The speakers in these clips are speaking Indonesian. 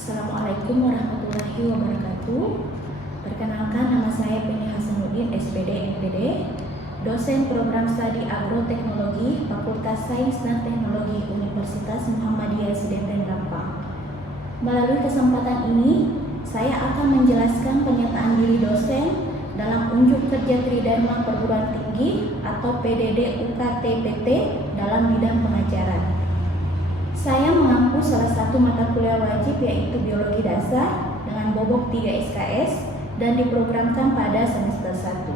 Assalamualaikum warahmatullahi wabarakatuh. Perkenalkan, nama saya Penny Hasanuddin, SPD MPD, dosen program studi agroteknologi Fakultas Sains dan Teknologi Universitas Muhammadiyah Sidenten Lampang. Melalui kesempatan ini, saya akan menjelaskan pernyataan diri dosen dalam unjuk kerja Tridharma Perguruan Tinggi atau PDD UKT-PT dalam bidang pengajaran. Saya mengampu salah satu mata kuliah wajib, yaitu Biologi Dasar dengan bobot 3 SKS dan diprogramkan pada semester 1.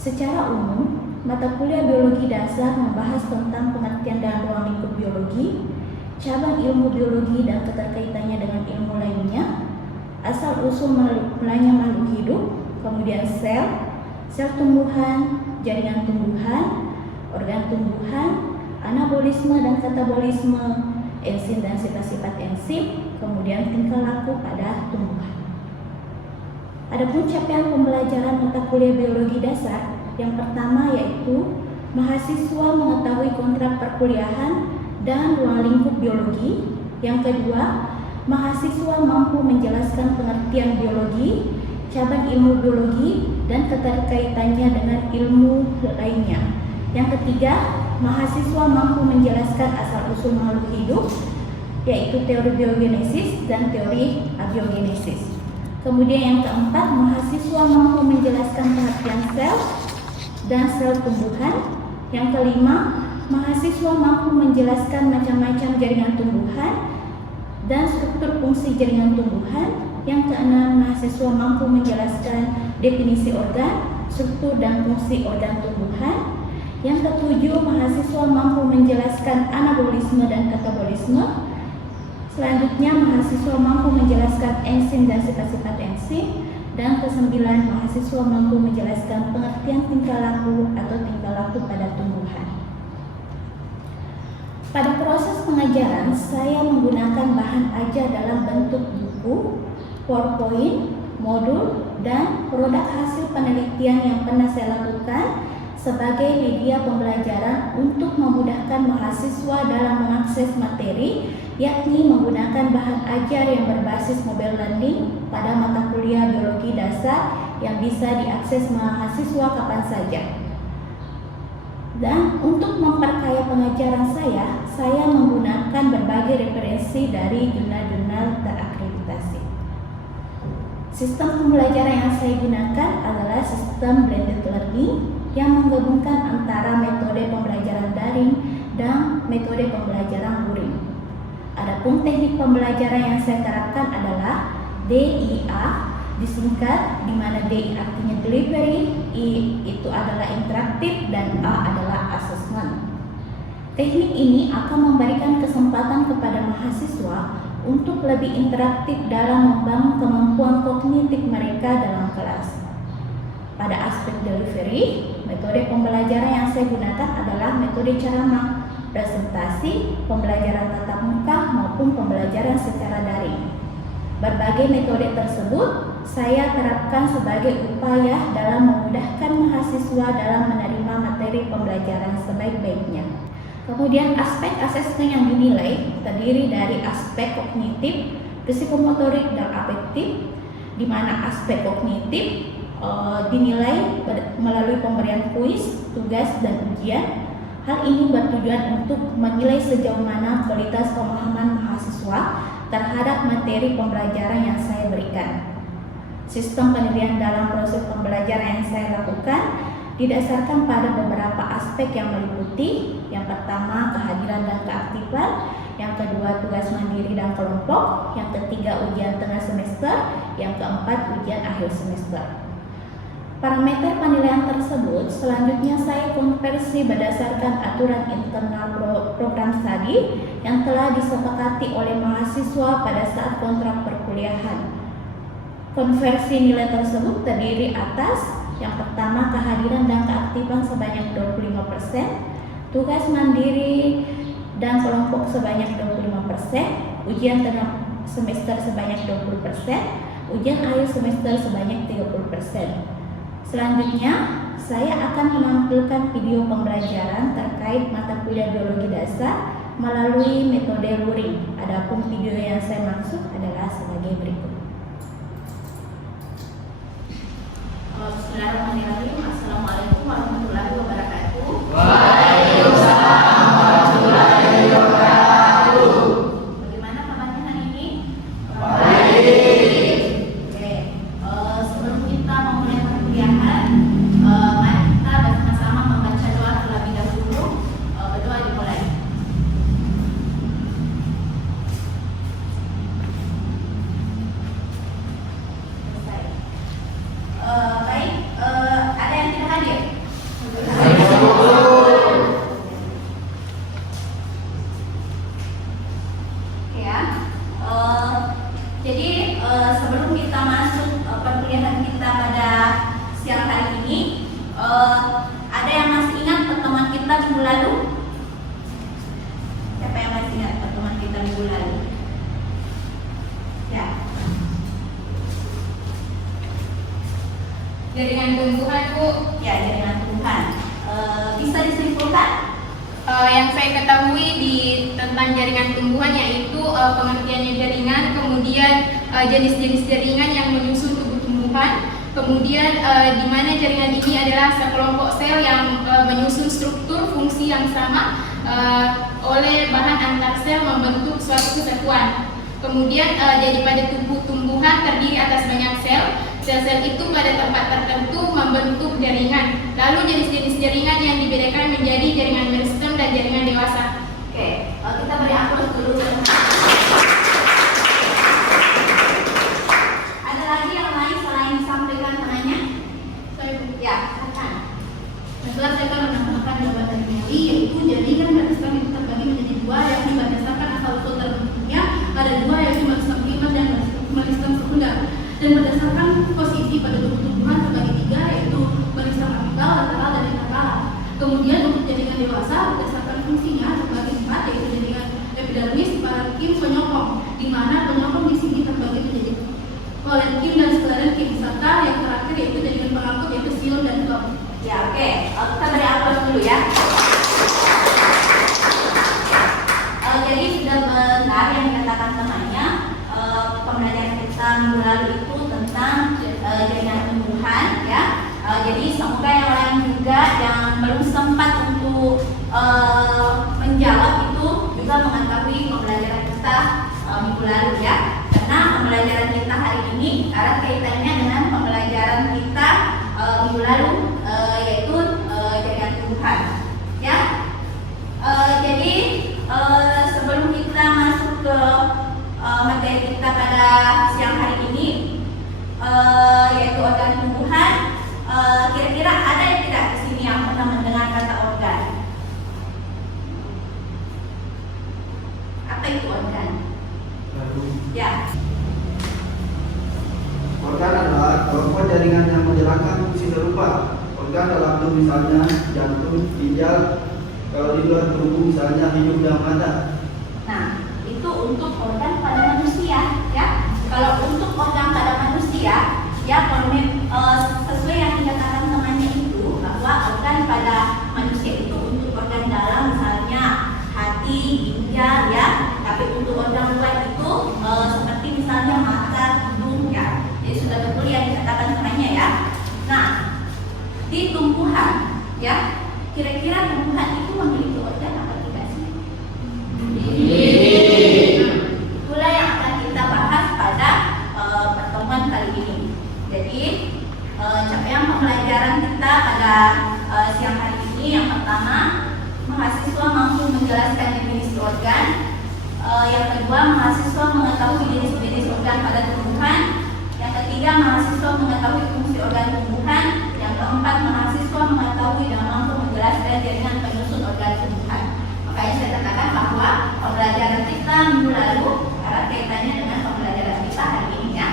Secara umum, mata kuliah Biologi Dasar membahas tentang pengertian dan ruang lingkup biologi, cabang ilmu biologi dan keterkaitannya dengan ilmu lainnya, asal-usul mulanya makhluk hidup, kemudian sel tumbuhan, jaringan tumbuhan, organ tumbuhan, anabolisme dan katabolisme, enzim dan sifat-sifat enzim, kemudian tingkah laku pada tumbuhan. Adapun capaian pembelajaran mata kuliah Biologi Dasar, yang pertama yaitu mahasiswa mengetahui kontrak perkuliahan dan ruang lingkup biologi. Yang kedua, mahasiswa mampu menjelaskan pengertian biologi, cabang ilmu biologi, dan keterkaitannya dengan ilmu lainnya. Yang ketiga, mahasiswa mampu menjelaskan asal-usul makhluk hidup, yaitu teori biogenesis dan teori abiogenesis. Kemudian yang keempat, mahasiswa mampu menjelaskan pengertian sel dan sel tumbuhan. Yang kelima, mahasiswa mampu menjelaskan macam-macam jaringan tumbuhan dan struktur fungsi jaringan tumbuhan. Yang keenam, mahasiswa mampu menjelaskan definisi organ, struktur dan fungsi organ tumbuhan. Yang ketujuh, mahasiswa mampu menjelaskan anabolisme dan katabolisme. Selanjutnya, mahasiswa mampu menjelaskan enzim dan sifat-sifat enzim. Dan kesembilan, mahasiswa mampu menjelaskan pengertian tingkah laku atau tingkah laku pada tumbuhan. Pada proses pengajaran, saya menggunakan bahan ajar dalam bentuk buku, PowerPoint, modul, dan produk hasil penelitian yang pernah saya lakukan sebagai media pembelajaran untuk memudahkan mahasiswa dalam mengakses materi, yakni menggunakan bahan ajar yang berbasis mobile learning pada mata kuliah Biologi Dasar yang bisa diakses mahasiswa kapan saja. Dan untuk memperkaya pengajaran saya menggunakan berbagai referensi dari jurnal-jurnal terakreditasi. Sistem pembelajaran yang saya gunakan adalah sistem blended learning yang menggabungkan antara metode pembelajaran daring dan metode pembelajaran luring. Adapun teknik pembelajaran yang saya terapkan adalah DIA, disingkat, di mana D artinya delivery, I itu adalah interaktif, dan A adalah assessment. Teknik ini akan memberikan kesempatan kepada mahasiswa untuk lebih interaktif dalam membangun kemampuan kognitif mereka dalam kelas. Pada aspek delivery, metode pembelajaran yang saya gunakan adalah metode ceramah, presentasi, pembelajaran tatap muka maupun pembelajaran secara daring. Berbagai metode tersebut saya terapkan sebagai upaya dalam memudahkan mahasiswa dalam menerima materi pembelajaran sebaik-baiknya. Kemudian aspek asesmen yang dinilai terdiri dari aspek kognitif, psikomotorik, dan afektif, di mana aspek kognitif dinilai melalui pemberian kuis, tugas, dan ujian. Hal ini bertujuan untuk menilai sejauh mana kualitas pemahaman mahasiswa terhadap materi pembelajaran yang saya berikan. Sistem penilaian dalam proses pembelajaran yang saya lakukan didasarkan pada beberapa aspek yang meliputi: yang pertama, kehadiran dan keaktifan; yang kedua, tugas mandiri dan kelompok; yang ketiga, ujian tengah semester; yang keempat, ujian akhir semester. Parameter penilaian tersebut selanjutnya saya konversi berdasarkan aturan internal program studi yang telah disepakati oleh mahasiswa pada saat kontrak perkuliahan. Konversi nilai tersebut terdiri atas: yang pertama, kehadiran dan keaktifan sebanyak 25%, tugas mandiri dan kelompok sebanyak 25%, ujian tengah semester sebanyak 20%, ujian akhir semester sebanyak 30%. Selanjutnya, saya akan menampilkan video pembelajaran terkait mata kuliah Biologi Dasar melalui metode luring. Adapun video yang saya maksud adalah sebagai berikut. Bismillahirrahmanirrahim. Assalamualaikum warahmatullahi wabarakatuh. Waalaikumsalam warahmatullahi wabarakatuh. Bagaimana kabarnya hari ini? Baik. Oke. Sebelum kita memulai perkuliahan, mari kita bersama-sama membaca doa terlebih dahulu. Berdoa dimulai. Selesai. Baik. Ada yang tidak hadir? Oke ya. Jadi sebelum kita masuk perkuliahan kita pada siang hari ini, ada yang masih ingat pertemuan kita minggu lalu? Siapa yang masih ingat pertemuan kita minggu lalu? Ya. Jaringan tumbuhan, Bu. Ya, jaringan tumbuhan. Bisa disimpulkan? Yang saya ketahui tentang jaringan tumbuhan yaitu pengertiannya jaringan, kemudian jenis-jenis jaringan yang menyusun tubuh tumbuhan, kemudian di mana jaringan ini adalah sekelompok sel yang menyusun struktur fungsi yang sama oleh bahan antar sel membentuk suatu kesatuan. Kemudian jadi pada tubuh tumbuhan terdiri atas banyak sel. Sel-sel itu pada tempat tertentu membentuk jaringan. Lalu jenis-jenis jaringan yang dibedakan menjadi jaringan meristem dan jaringan dewasa. Oke, kita beri aplaus dulu. Ada lagi yang lain selain disampaikan namanya? Ya, silakan. Setelah saya akan menambahkan jawaban Meli, yaitu jaringan meristem itu terbagi menjadi dua, yakni berdasarkan asal-usul terbentuknya ada dua, yaitu meristem primer dan meristem sekunder. Dan berdasarkan posisi pada tubuh tumbuhan terbagi tiga, yaitu meristem apikal, lateral, dan interkalar. Kemudian untuk jaringan dewasa berdasarkan fungsinya terbagi empat, yaitu jaringan epidermis, parenkim, penyokong, di mana penyokong di sini terbagi menjadi kolenkim dan sklerenkim, serta yang terakhir yaitu jaringan pengangkut yaitu silom dan dom. Ya, oke. Kita beri aplaus dulu ya. Jadi sudah benar yang dikatakan temannya. Pembelajaran kita minggu lalu itu tentang jaringan tumbuhan, ya. Jadi semoga yang lain juga yang belum sempat untuk menjawab itu juga mengetahui pembelajaran kita minggu lalu, ya. Karena pembelajaran kita hari ini erat kaitannya dengan pembelajaran kita minggu lalu, yaitu jaringan tumbuhan, ya. Jadi sebelum kita masuk ke materi kita pada siang hari ini, yaitu organ tumbuhan, kira-kira ada yang tidak di sini yang pernah mendengar kata organ? Apa itu organ? Ya. Organ adalah kelompok jaringan yang menjalankan fungsi serupa. Organ dalam tubuh misalnya jantung, ginjal, kalau di luar tubuh misalnya hidung dan mata. Nah, itu untuk organ pada manusia, ya. Kalau untuk organ pada manusia, ya, sesuai yang dikatakan temannya itu bahwa organ pada manusia itu untuk organ dalam misalnya hati, ginjal, ya. Tapi untuk organ luar itu seperti misalnya mata, hidung, ya. Jadi sudah betul yang dikatakan temannya, ya. Nah, di tumbuhan, ya, kira-kira tumbuhan itu memiliki organ apa tidak sih? Itulah yang akan kita bahas pada pertemuan kali ini. Jadi capaian pembelajaran kita pada siang hari ini yang pertama, mahasiswa mampu menjelaskan definisi organ. Yang kedua, mahasiswa mengetahui jenis-jenis organ pada tumbuhan. Yang ketiga, mahasiswa mengetahui fungsi organ tumbuhan. Yang keempat, mahasiswa mengetahui dan mampu menjelaskan jaringan penyusun organ tumbuhan. Makanya saya katakan bahwa pembelajaran kita minggu lalu erat kaitannya dengan pembelajaran kita hari ini, ya.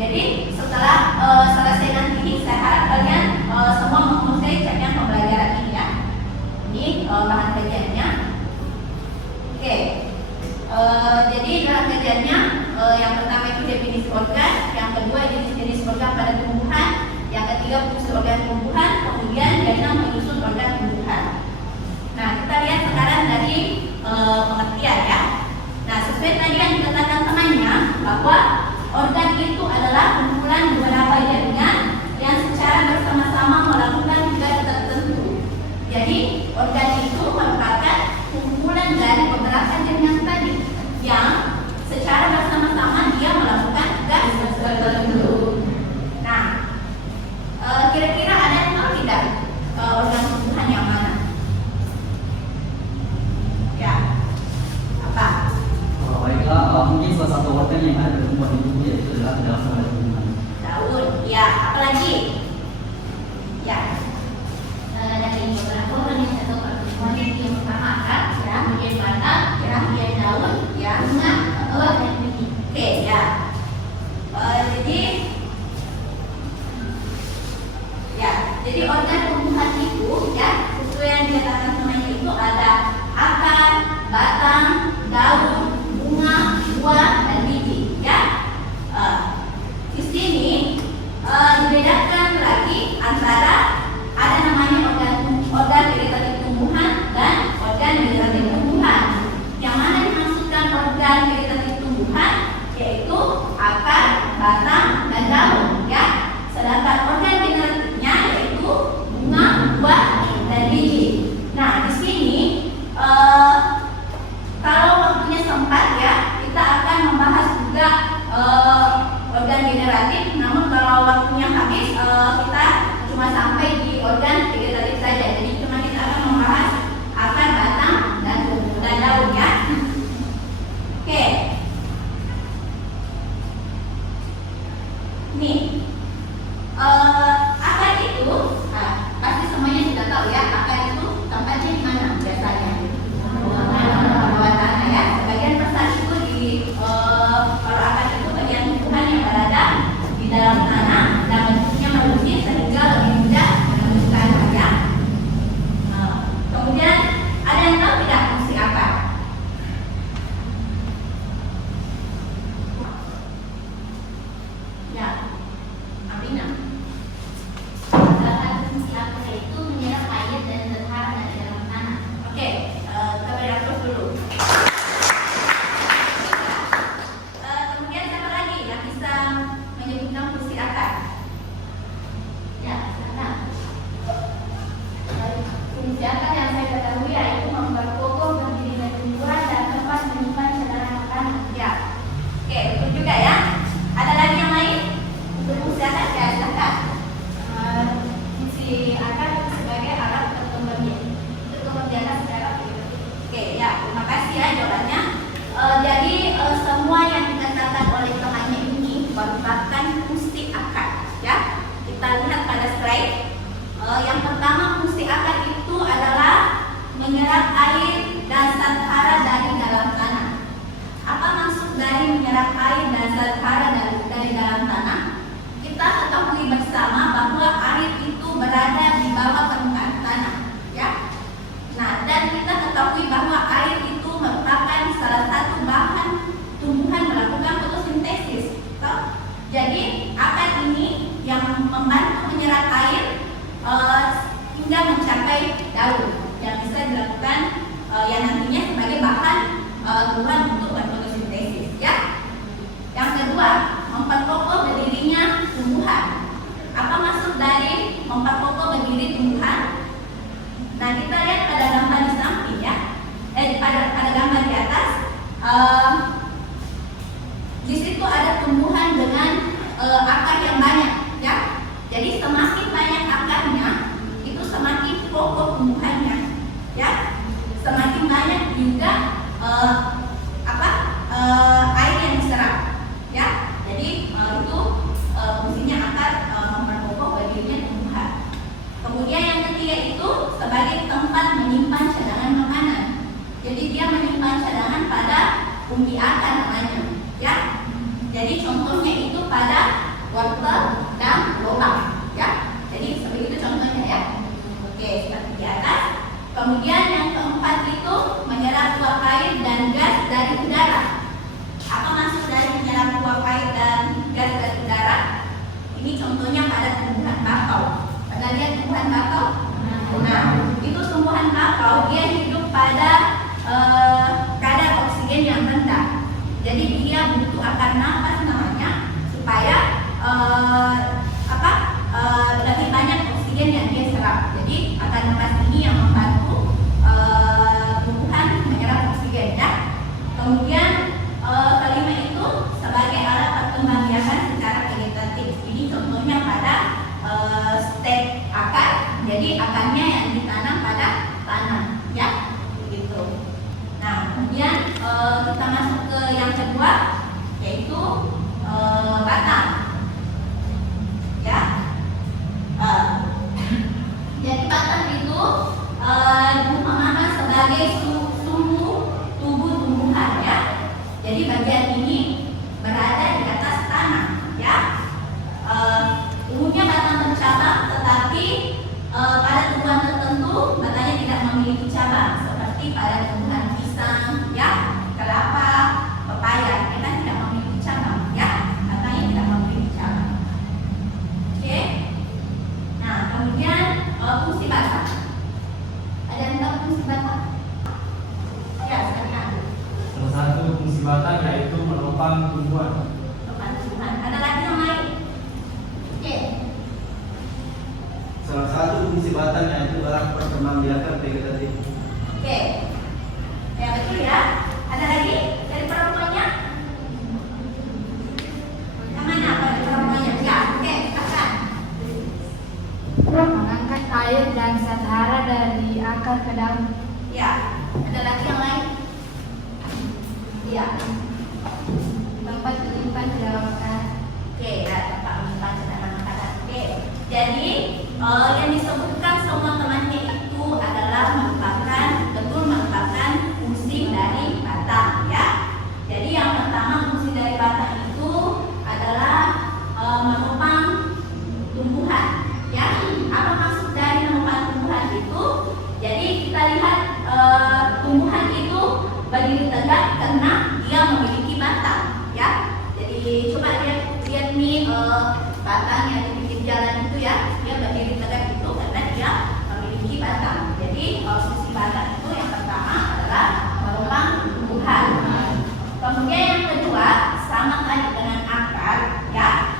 Jadi setelah selesai nanti, saya harap kalian semua menguasai capaian pembelajaran ini, ya. Ini bahan kajiannya. Oke. Jadi dalam kajiannya yang pertama itu definisi organ, yang kedua jenis-jenis organ pada tumbuhan, yang ketiga fungsi organ tumbuhan, kemudian jaringan menyusun organ tumbuhan. Nah, kita lihat sekarang berarti pengertian ya. Nah, sesuai tadi yang dikatakan temannya bahwa organ itu adalah kumpulan beberapa jaringan yang secara bersama-sama melakukan tugas tertentu. Jadi organ itu merupakan kumpulan dari beberapa jaringan tadi yang secara bersama-sama dia melakukan tugas tertentu. Nah, kira-kira ada yang tahu tidak organ tubuhan yang mana? Ya, apa? Baiklah, mungkin salah satu organ yang ada dalam tubuh itu yaitu adalah dalam tubuhan. Daun, ya. Apalagi? Ya. Dari beberapa organ yang satu pertemuan yang pertama akar, ya, kemudian batang, ya, kemudian daun, ya, bunga, dan biji. Oke, ya. Jadi organ tumbuhan itu, ya, sesuai yang dikatakan namanya itu ada akar, batang, daun, bunga, buah, dan biji, ya. Di sini dibedakan lagi antara ada namanya organ vegetatif tumbuhan dan organ vegetatif tumbuhan. Yang mana dimaksudkan organ vegetatif tumbuhan yaitu akar, batang, dan daun, ya. Sedangkan organ generatifnya yaitu bunga, buah, dan biji. Nah, di sini kalau waktunya sempat ya, kita akan membahas juga organ generatif. Namun kalau waktunya habis, kita cuma sampai di organ vegetatif saja. Jadi cuma kita akan membahas akar, batang, dan daun, ya. Oke. Nih, akar itu, pasti semuanya sudah tahu ya. Akar itu tempatnya di mana biasanya? Bawah tanah, ya. Bagian besar itu kalau akar itu bagian tumbuhan yang berada di dalam tanah dan bentuknya meruncing sehingga lebih mudah menembus tanah, ya. Kemudian ada yang tahu tidak fungsi akar? Ya, Amina. Salah satu fungsi akar itu menyerap air dan zat hara dari dalam tanah. Oke, kita beri terus dulu. Kemudian siapa lagi yang bisa menyebutkan fungsi akar? Ya, karena fungsi akar yang saya ketahui yaitu memperkokoh berdirinya tumbuhan dan tempat menyimpan cadangan makanan. Ya, oke, betul juga ya. Ada lagi yang lain untuk fungsi akar? Ya, silakan. Fungsi akar itu sebagai alat perkembangan secara biologis. Oke, ya, terima kasih ya jawabannya. Jadi semua yang dikatakan oleh temannya ini merupakan fungsi akar, ya. Kita lihat pada slide. Yang pertama, fungsi akar itu adalah menyerap air dan zat hara dari dalam tanah. Apa maksud dari menyerap air dan zat hara dari dalam tanah? Kita ketahui bersama bahwa air itu berada di bawah permukaan tanah, ya. Nah, dan kita ketahui bahwa air itu merupakan salah satu bahan tumbuhan melakukan fotosintesis. Jadi akar ini yang membantu menyerap air hingga mencapai daun yang bisa dilakukan yang nantinya sebagai bahan tumbuhan untuk berfotosintesis, ya. Yang kedua, memperkokoh berdirinya tumbuhan. Apa maksud dari memperkokoh berdiri tumbuhan? Nah, kita lihat pada gambar di samping, ya. Pada gambar di atas, di situ ada tumbuhan dengan akar yang banyak, ya. Jadi semakin banyak akarnya, itu semakin kokoh tumbuhannya, ya. Semakin banyak juga air yang diserap, ya. Jadi itu fungsinya akar memperkokoh berdirinya tumbuhan. Kemudian yang ketiga itu sebagai tempat menyimpan cadangan makanan. Jadi dia menyimpan cadangan pada umbi akar namanya, ya. Jadi contohnya itu pada wortel dan lobak, ya. Jadi seperti itu contohnya, ya. Oke, seperti di atas. Kemudian yang keempat itu menyerap uap air dan gas dari udara. Apa maksud dari menyerap uap air dan gas dari udara? Ini contohnya pada tumbuhan bakau. Pernah lihat tumbuhan bakau? Nah, itu tumbuhan bakau dia hidup pada Jadi dia butuh akan nafas namanya supaya lebih banyak oksigen yang dia serap. Jadi akan nafas ini yang membantu tumbuhan menyerap oksigen ya. Kemudian kelima itu sebagai alat perkembangbiakan secara vegetatif. Ini contohnya pada stek akar. Jadi akarnya yang ditanam pada tanah ya, gitu. Nah, kemudian kita masuk ke yang kedua, yaitu batang ya. Jadi batang itu diumpamakan sebagai sumbu tubuh tumbuhan ya. Jadi bagian ini berada di atas tanah ya. Umumnya batang bercabang, tetapi pada tumbuhan tertentu batangnya tidak memiliki cabang, seperti pada tumbuhan pisang ya, kelapa, pepaya, kita tidak memiliki cabang ya, batangnya tidak memiliki cabang. Oke. Nah, kemudian fungsi batang. Ada yang tahu fungsi batang? Ya, silakan. Salah satu fungsi batang yaitu menopang tumbuhan. Menopang tumbuhan. Ada lagi yang lain? Oke. Salah satu fungsi batang yaitu alat perkembangbiakan vegetatif. Oke. Ya, betul ya. Ada lagi dari perempuannya? Yang mana dari perempuannya? Ya, oke, silakan. Mengangkat air dan zat hara dari akar ke daun. Ya, ada lagi yang lain? Iya. Tempat menyimpan di dalam akar. Oke, ya, tempat menyimpan cadangan makanan. Oke. Jadi yang disebutkan semua temannya itu adalah merupakan fungsi dari batang ya. Jadi yang pertama fungsi dari batang itu adalah menopang tumbuhan ya. Apa maksud dari menopang tumbuhan itu? Jadi kita lihat tumbuhan itu berdiri tegak karena dia memiliki batang ya. Jadi coba lihat nih batang yang di pinggir jalan itu ya, dia berdiri tegak itu karena dia memiliki batang. Jadi fungsi batang itu yang pertama adalah menopang tumbuhan. Kemudian yang kedua sama tadi dengan akar ya,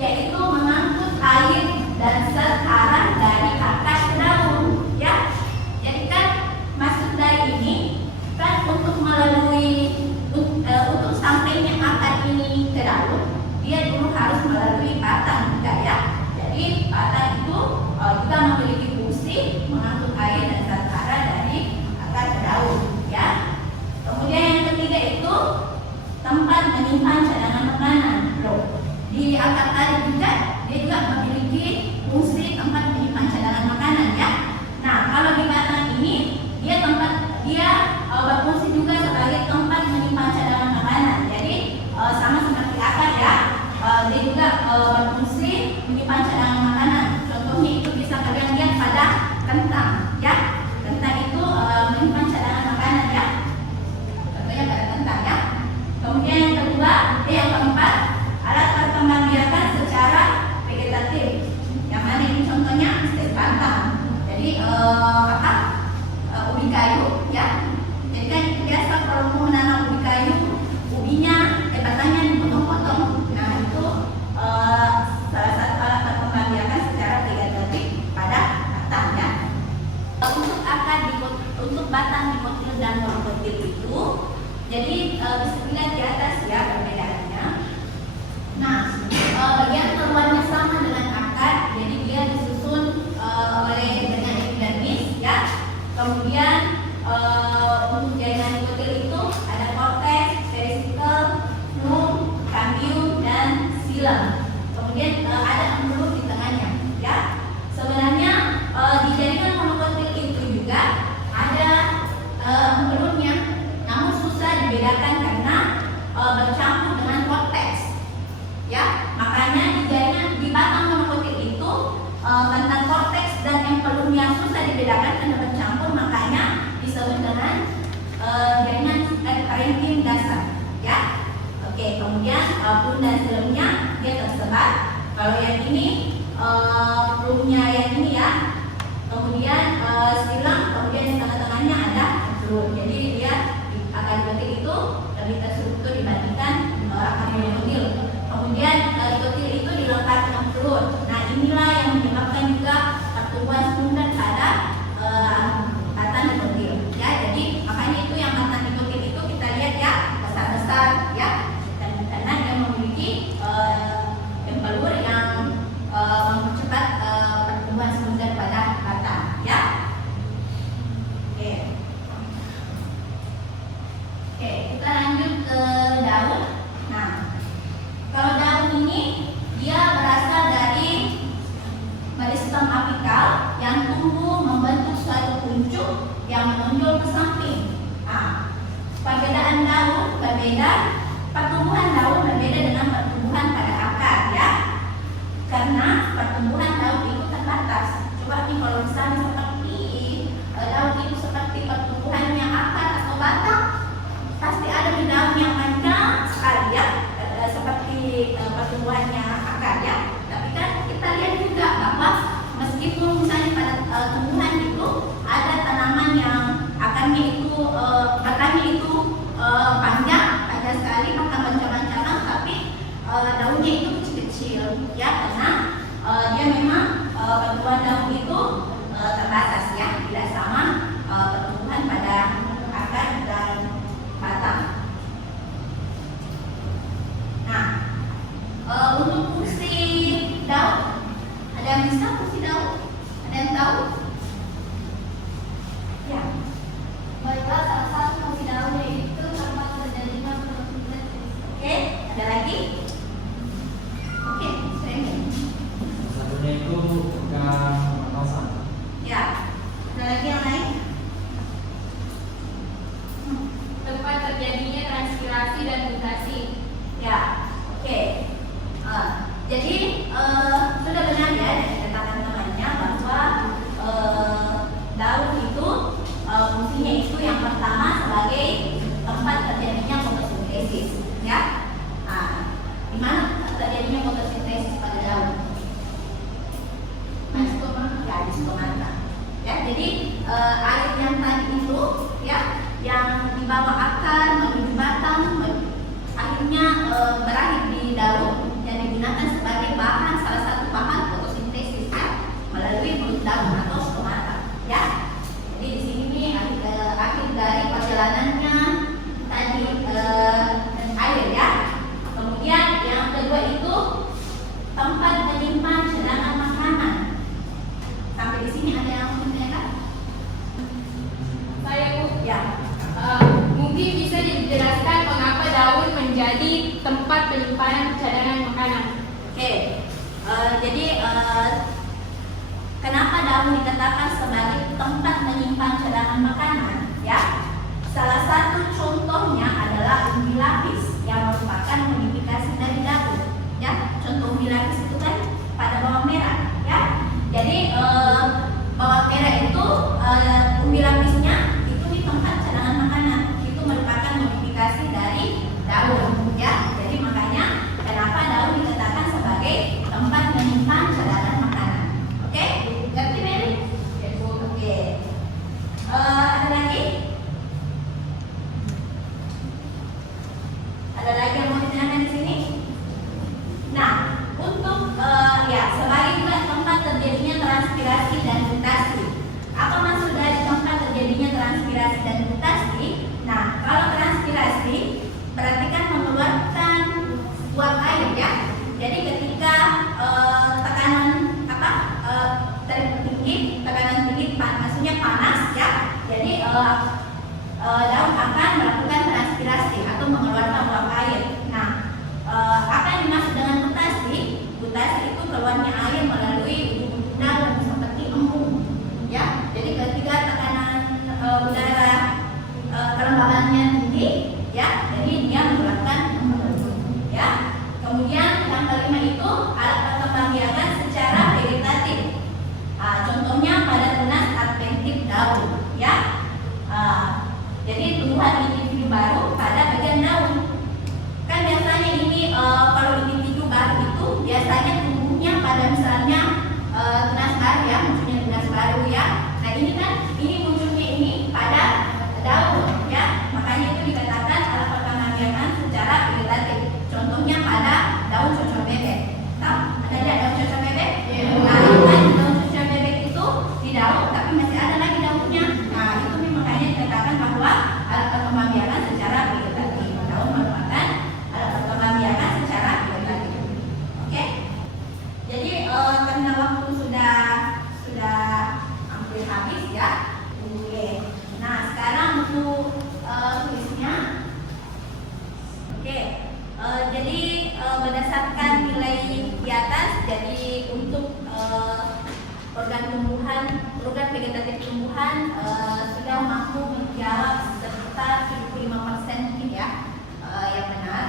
yaitu mengangkut air dan zat hara dari akar ke daun ya. Jadi kan maksud dari ini kan untuk sampainya akar ini ke daun, dia dulu harus melalui batang juga ya. Jadi batang itu juga memiliki fungsi mengangkut air dan zat hara dari akar ke daun ya. Kemudian yang ketiga itu tempat menyimpan cadangan makanan. Loh, di akar tadi juga dia juga memiliki fungsi tempat menyimpan cadangan makanan ya. Nah, kalau di batang ini dia berfungsi juga sebagai tempat menyimpan cadangan makanan. Jadi sama seperti akar ya, dia juga berfungsi menyimpan cadangan makanan. Contohnya itu bisa kalian lihat pada kentang ya. Kentang itu menyimpan cadangan makanan ya. Contohnya pada kentang ya. Kemudian yang kedua, yang keempat, alat perkembangbiakan secara vegetatif. Yang mana ini contohnya stek batang. Jadi ubi kayu ya. Jadi kan biasa kalau mau menanam ubi kayu, ubinya batangnya dipotong-potong. Nah itu salah satu alat perkembangbiakan secara vegetatif pada batang ya. Untuk batang dikotil dan monokotil itu, jadi bisa dilihat di atas ya perbedaannya. Nah, bagian keluarnya sama dengan akar, jadi dia disusun dengan epidermis ya. Kemudian untuk jaringan dikotil itu ada korteks, perisikkel, fluum, kambium, dan silem. Kemudian ada embun di tengahnya ya. Sebenarnya di jaringan monokotil itu juga ada embunnya, namun susah dibedakan karena bercampur dengan korteks ya. Makanya di batang monokotil itu tentang korteks dan empelumnya susah dibedakan karena bercampur, makanya disebut dengan jaringan parenkim dasar ya. Oke, kemudian fluum dan silemnya dia tersebar. Kalau yang ini fluumnya yang ini ya. Kemudian silam, kemudian di tengah-tengahnya ada fluum. Jadi dia Akalikotil itu lebih terstruktur dibandingkan rakanikotil. Kemudian likotil itu dilengkapi dengan telur. Nah, inilah yang menyebabkan juga pertumbuhan sekunder pada kata nikotil. Ya, jadi makanya itu yang kata nikotil itu kita lihat ya besar-besar ya, dan karena dia memiliki pelur yang mempercepat pertumbuhan sekunder pada batang ya. Oke, kita lanjut ke daun. Nah, kalau daun ini dia berasal dari meristem apikal yang tumbuh membentuk suatu kuncup yang menonjol ke samping. Nah, perbedaan daun berbeda, pertumbuhan daun berbeda dengan pertumbuhan pada akar ya. Karena pertumbuhan daun itu terbatas. Coba nih kalau misalnya seperti daun itu seperti pertumbuhannya akar atau batang, pasti ada di daun yang panjang sekali ya, seperti pertumbuhannya akar ya. Tapi kan kita lihat juga bahwa meskipun misalnya pada tumbuhan itu ada tanaman yang akarnya itu batangnya itu panjang sekali, maka cabang-cabang, tapi daunnya itu kecil-kecil ya, karena dia memang pertumbuhan daun itu terbatas ya, tidak sama pertumbuhan pada akar dan batang. Nah, untuk fungsi daun, ada yang bisa fungsi daun? Ada yang tahu? Ya. Baiklah, salah satu fungsi daun yaitu tempat terjadinya fotosintesis. Oke, ada lagi? Oke, Satunya itu organ pernapasan. ya. Ada lagi yang lain? Tempat terjadinya transpirasi dan mutasi. Ya, oke. Jadi sudah benar ya dari katakan temannya bahwa daun itu fungsinya itu yang pertama sebagai tempat terjadinya fotosintesis, ya. Di mana terjadinya fotosintesis pada daun? Ya, di stomata. Ya, jadi air yang tadi itu, ya, yang dibawa akar menuju batang, akhirnya berakhir di daun yang digunakan sebagai bahan, salah satu bahan fotosintesis ya, melalui mulut daun atau stomata. Ya, jadi di sini akhir dari perjalanannya tadi air ya. Kemudian yang kedua itu tempat menyimpan cadangan makanan. Sampai di sini ada yang mau ditanyakan? Saya Ya. mungkin bisa dijelaskan mengapa daun menjadi tempat penyimpanan cadangan makanan. Oke. Jadi kenapa daun dikatakan sebagai tempat menyimpan cadangan makanan? Ya. Salah satu contohnya adalah umbi lapis yang merupakan modifikasi dari daun. Ya, contoh umbi lapis itu kan pada bawang merah. Ya. Jadi bawang merah itu umbi lapisnya itu di tempat cadangan makanan. Itu merupakan modifikasi dari daun. Ya. Jadi makanya kenapa daun dikatakan sebagai tempat menyimpan cadangan makanan. Oke? Ngerti Mary? Oke. Ada lagi? Ada lagi yang mau ditanyakan di sini? Nah, untuk ya sebagai juga tempat terjadinya transpirasi dan mutasi. Apa maksud dari tempat terjadinya transpirasi dan mutasi? Nah, kalau transpirasi berarti kan mengeluarkan uap air ya. Jadi ketika tekanan tinggi, tekanan tinggi maksudnya panas ya. Jadi daun akan melakukan transpirasi atau mengeluarkan uap air. Nah, apa yang dimaksud dengan mutasi? Mutasi itu keluarnya air melalui ujung daun seperti embun. Ya, jadi ketika tekanan udara kelembabannya tinggi, ya, jadi dia mengeluarkan embun. Ya, kemudian yang kelima itu alat perkembangbiakan secara vegetatif. Contohnya pada tunas adventif daun. Ya, jadi tumbuhan individu baru pada bagian daun. Kan biasanya ini kalau individu baru itu biasanya tumbuhnya pada misalnya tunas baru ya, munculnya tunas baru ya. Nah ini kan ini munculnya ini pada daun ya, makanya itu aku tulisnya. Oke, jadi berdasarkan nilai di atas, jadi untuk organ vegetatif tumbuhan sudah mampu menjawab sekitar 75% mungkin ya, yang benar.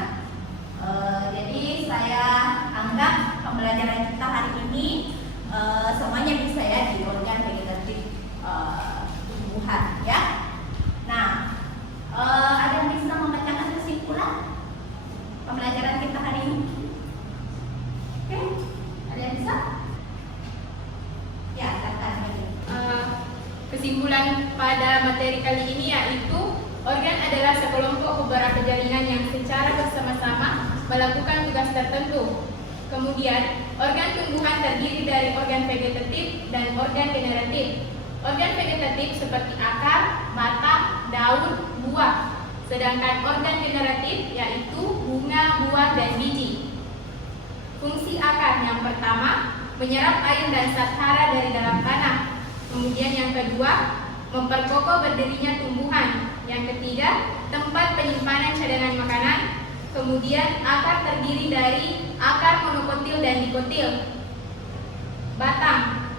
Jadi saya anggap pembelajaran kita hari ini semuanya bisa ya di organ vegetatif tumbuhan ya. Nah, ada yang bisa membacakan kesimpulan pembelajaran kita hari ini? Oke, ada yang bisa? Ya, katakan. Kesimpulan pada materi kali ini yaitu organ adalah sekelompok beberapa jaringan yang secara bersama-sama melakukan tugas tertentu. Kemudian, organ tumbuhan terdiri dari organ vegetatif dan organ generatif. Organ vegetatif seperti akar, batang, daun, buah. Sedangkan organ generatif yaitu bunga, buah, dan biji. Fungsi akar yang pertama, menyerap air dan zat hara dari dalam tanah. Kemudian yang kedua, memperkokoh berdirinya tumbuhan. Yang ketiga, tempat penyimpanan cadangan makanan. Kemudian akar terdiri dari akar monokotil dan dikotil. Batang,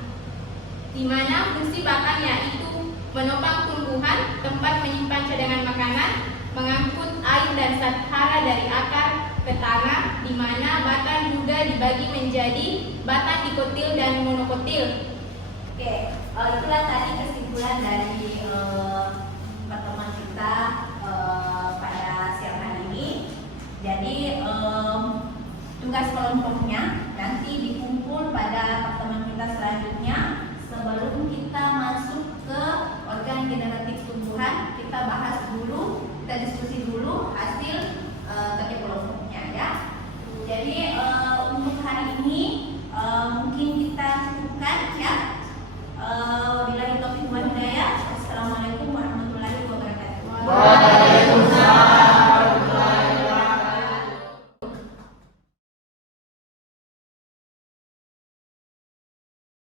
di mana fungsi batang yaitu menopang tumbuhan, tempat menyimpan cadangan makanan, mengangkut air dan zat hara dari akar ke tanah, di mana batang juga dibagi menjadi batang dikotil dan monokotil. Oke, itulah tadi kesimpulan dari pertemuan kita pada siang hari ini. Jadi tugas kelompoknya nanti dikumpul pada pertemuan kita selanjutnya. Sebelum kita masuk ke organ generatif tumbuhan, kita bahas dulu, kita diskusi dulu hasil kerja kelompok.